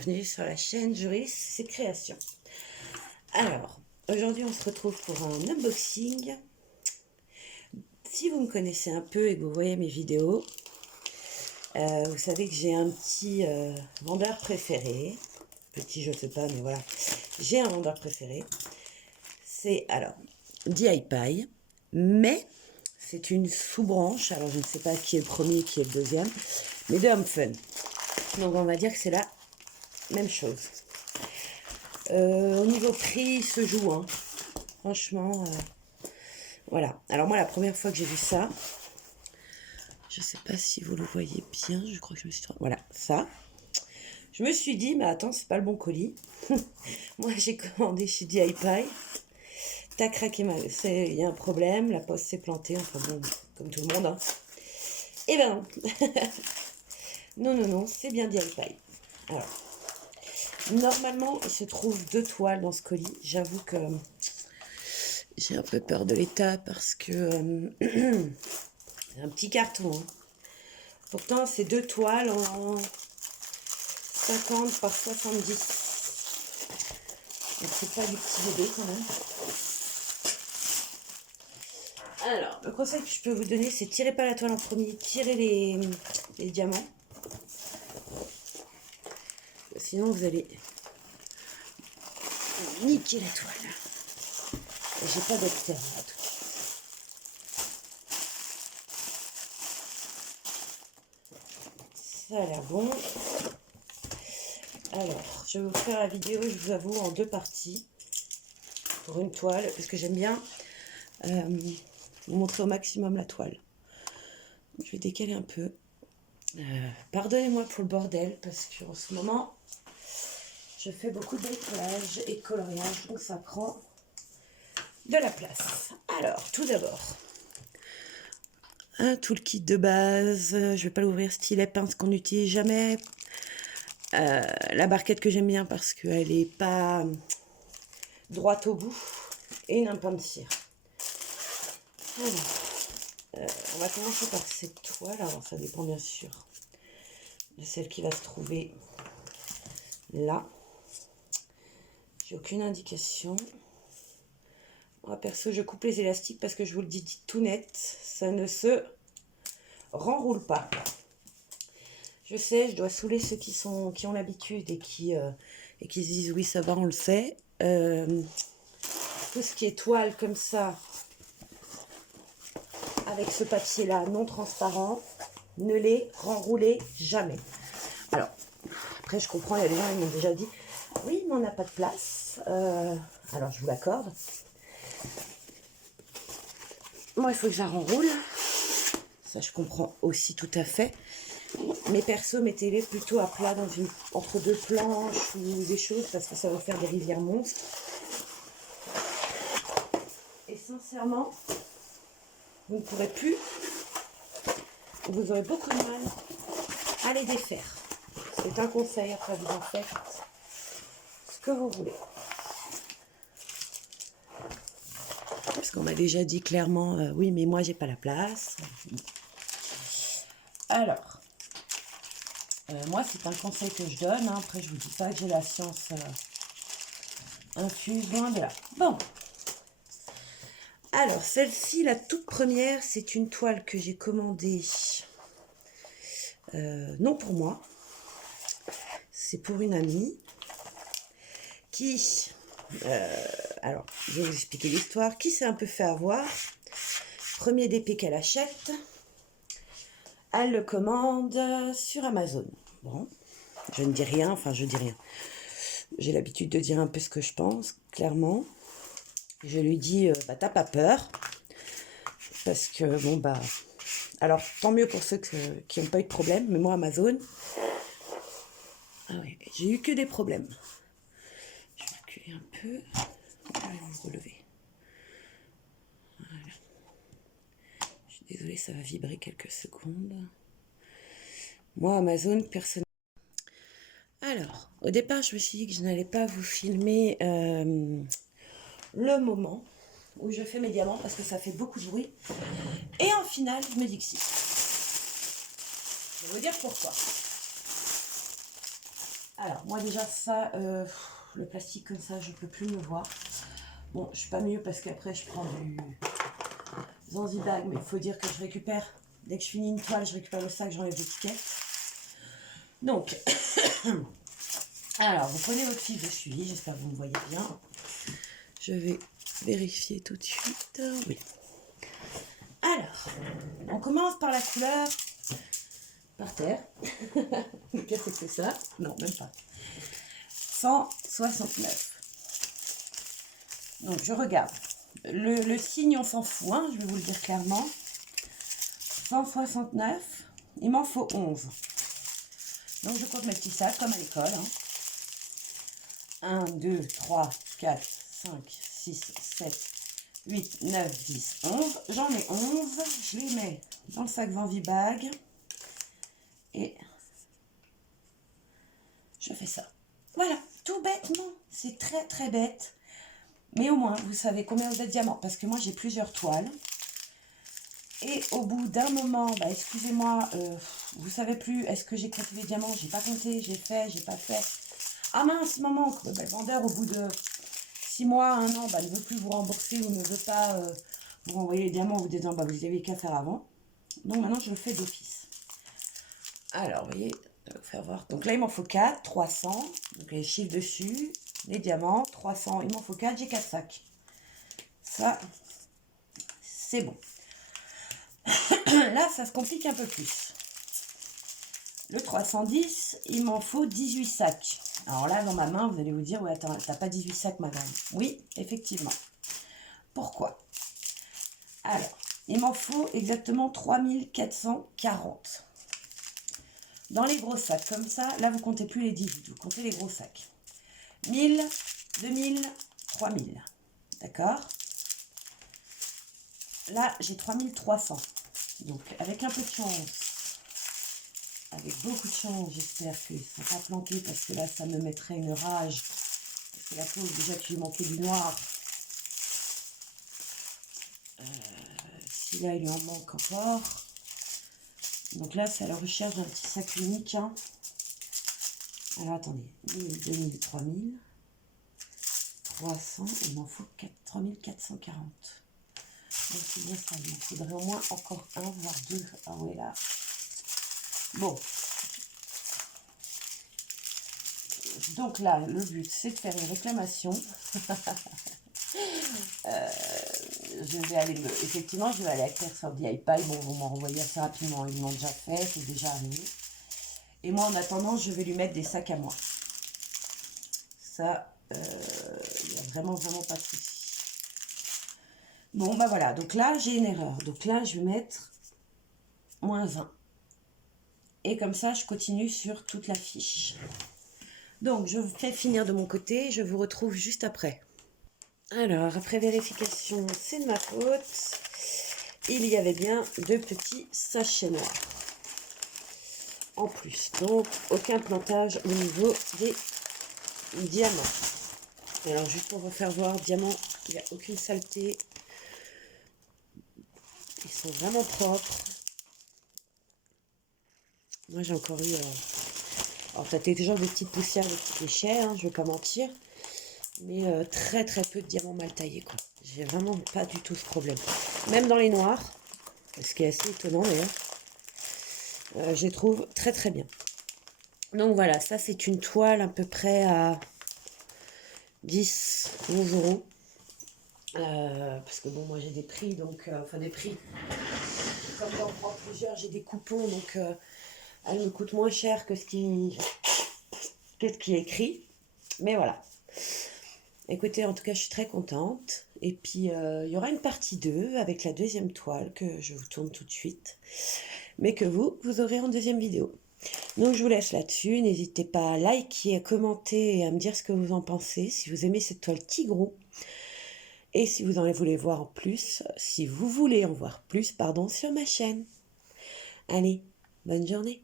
bienvenue sur la chaîne Joris Ses Créations. Alors, aujourd'hui on se retrouve pour un unboxing. Si vous me connaissez un peu et que vous voyez mes vidéos, vous savez que j'ai un petit vendeur préféré. Petit je sais pas, mais voilà, j'ai un vendeur préféré. C'est alors DIY, mais c'est une sous-branche. Alors je ne sais pas qui est le premier, qui est le deuxième, mais de Home Fun. Donc on va dire que c'est la même chose. Au niveau prix, il se joue, hein. Franchement, voilà. Alors moi, la première fois que j'ai vu ça, je sais pas si vous le voyez bien, je crois que je me suis trompée. Voilà, ça. Je me suis dit, mais attends, c'est pas le bon colis. Moi, j'ai commandé chez DIY. T'as craqué il y a un problème, la poste s'est plantée, enfin bon, comme tout le monde, hein. Eh ben non. Non, c'est bien DIY. Alors, normalement, il se trouve 2 toiles dans ce colis. J'avoue que j'ai un peu peur de l'état parce que c'est un petit carton, hein. Pourtant, c'est 2 toiles en 50 par 70. Donc, c'est pas du petit bébé quand même. Alors, le conseil que je peux vous donner, c'est tirez pas la toile en premier, tirez les diamants. Sinon, vous allez niquer la toile. J'ai pas d'autre terme là tout de suite. Ça a l'air bon. Alors, je vais vous faire la vidéo, je vous avoue, en 2 parties. Pour une toile, parce que j'aime bien vous montrer au maximum la toile. Je vais décaler un peu. Pardonnez-moi pour le bordel, parce qu'en ce moment, je fais beaucoup de bricolage et de coloriage, donc ça prend de la place. Alors, tout d'abord, un toolkit de base. Je vais pas l'ouvrir, stylet, pince qu'on n'utilise jamais. La barquette que j'aime bien parce qu'elle est pas droite au bout. Et un pain de cire. Alors, on va commencer par cette toile. Alors, ça dépend bien sûr de celle qui va se trouver là. J'ai aucune indication. Moi, perso, je coupe les élastiques parce que je vous le dis tout net, ça ne se renroule pas. Je sais, je dois saouler ceux qui ont l'habitude et qui se disent oui, ça va, on le sait. Tout ce qui est toile comme ça, avec ce papier-là non transparent, ne les renroulez jamais. Alors, après, je comprends, il y a des gens qui m'ont déjà dit oui, mais on n'a pas de place. Alors, je vous l'accorde. Moi, il faut que je la renroule. Ça, je comprends aussi tout à fait. Mais perso, mettez-les plutôt à plat entre 2 planches ou des choses, parce que ça va faire des rivières monstres. Et sincèrement, vous ne pourrez plus, vous aurez beaucoup de mal à les défaire. C'est un conseil, après vous en faites ce que vous voulez. Parce qu'on m'a déjà dit clairement, oui, mais moi, j'ai pas la place. Alors, moi, c'est un conseil que je donne. Hein. Après, je vous dis pas que j'ai la science infuse, loin de là. Bon. Alors, celle-ci, la toute première, c'est une toile que j'ai commandée. Non pour moi. C'est pour une amie qui... alors, je vais vous expliquer l'histoire. Qui s'est un peu fait avoir. Premier DP qu'elle achète. Elle le commande sur Amazon. Bon, je ne dis rien, enfin je dis rien. J'ai l'habitude de dire un peu ce que je pense, clairement. Je lui dis, bah t'as pas peur. Parce que, bon bah... Alors, tant mieux pour ceux qui n'ont pas eu de problème, mais moi, Amazon... Ah oui, j'ai eu que des problèmes. Je vais reculer un peu. Je vais vous relever. Voilà. Je suis désolée, ça va vibrer quelques secondes. Moi, Amazon, personne... Alors, au départ, je me suis dit que je n'allais pas vous filmer le moment où je fais mes diamants parce que ça fait beaucoup de bruit. Et en final, je me dis que si. Je vais vous dire pourquoi. Alors, moi déjà, ça, le plastique comme ça, je peux plus me voir. Bon, je suis pas mieux parce qu'après, je prends du Zanzibar, mais il faut dire que je récupère, dès que je finis une toile, je récupère le sac, j'enlève l'étiquette. Donc, alors, vous prenez votre fil de suivi, j'espère que vous me voyez bien. Je vais vérifier tout de suite. Oui. Alors, on commence par la couleur par terre. Qu'est-ce que c'est ça? Non, même pas. 169. Donc, je regarde. Le signe, on s'en fout, hein, je vais vous le dire clairement. 169, il m'en faut 11. Donc, je compte mes petits sacs comme à l'école. Hein. 1, 2, 3, 4, 5, 6, 7, 8, 9, 10, 11. J'en ai 11. Je les mets dans le sac Vanvibag. Et je fais ça. Voilà, tout bêtement. C'est très très bête. Mais au moins, vous savez combien vous êtes de diamants. Parce que moi, j'ai plusieurs toiles. Et au bout d'un moment, bah, excusez-moi, vous savez plus, est-ce que j'ai compté les diamants? J'ai pas compté, j'ai fait, j'ai pas fait. Ah mince, maman, bah, le vendeur, au bout de 6 mois, 1 an, bah, ne veut plus vous rembourser ou ne veut pas vous renvoyer les diamants en vous disant, bah, vous avez qu'à faire avant. Donc maintenant, je le fais d'office. Alors, vous voyez, je vais vous faire voir. Donc là, il m'en faut 4, 300. Donc les chiffres dessus, les diamants, 300, il m'en faut 4, j'ai 4 sacs. Ça, c'est bon. Là, ça se complique un peu plus. Le 310, il m'en faut 18 sacs. Alors là, dans ma main, vous allez vous dire, ouais, attends, t'as pas 18 sacs, madame. Oui, effectivement. Pourquoi? Alors, il m'en faut exactement 3440. Dans les gros sacs, comme ça, là, vous comptez plus les 18, vous comptez les gros sacs. 1000, 2000, 3000. D'accord? Là, j'ai 3300. Donc, avec un peu de chance, avec beaucoup de chance, j'espère qu'ils ne sont pas planqués parce que là, ça me mettrait une rage. C'est la cause déjà qu'il lui manquait du noir. Si là, il lui en manque encore. Donc là, c'est à la recherche d'un petit sac unique. Hein. Alors, attendez. 1000, 2000, 3000. 300. Il m'en faut 3440. Donc, c'est bien ça. Il m'en faudrait au moins encore un, voire deux. Ah ouais, là. Bon. Donc là, le but, c'est de faire une réclamation. Je vais aller effectivement, je vais aller écrire sur DIPay. Bon, vous m'en renvoyez assez rapidement. Ils l'ont déjà fait, c'est déjà arrivé. Et moi, en attendant, je vais lui mettre des sacs à moi. Ça, il n'y a vraiment pas de souci. Bon, bah voilà. Donc là, j'ai une erreur. Donc là, je vais mettre moins 20. Et comme ça, je continue sur toute la fiche. Donc, je fais finir de mon côté. Je vous retrouve juste après. Alors, après vérification, c'est de ma faute. Il y avait bien 2 petits sachets noirs. En plus, donc, aucun plantage au niveau des diamants. Alors, juste pour vous faire voir, diamant, il n'y a aucune saleté. Ils sont vraiment propres. Moi, j'ai encore eu... Alors, ça a été toujours des petites poussières, des petits déchets, hein, je ne vais pas mentir. Mais très peu de diamants mal taillés, quoi. J'ai vraiment pas du tout ce problème. Même dans les noirs, ce qui est assez étonnant d'ailleurs, je les trouve très bien. Donc voilà, ça c'est une toile à peu près à 10, 11 euros. Parce que bon, moi j'ai des prix, donc enfin des prix. Comme j'en prends plusieurs, j'ai des coupons, donc elle me coûte moins cher que ce qui est écrit. Mais voilà. Écoutez, en tout cas, je suis très contente. Et puis, il y aura une partie 2 avec la deuxième toile que je vous tourne tout de suite. Mais que vous aurez en deuxième vidéo. Donc, je vous laisse là-dessus. N'hésitez pas à liker, à commenter et à me dire ce que vous en pensez. Si vous aimez cette toile Tigro. Et si vous en voulez voir en plus, si vous voulez en voir plus, pardon, sur ma chaîne. Allez, bonne journée.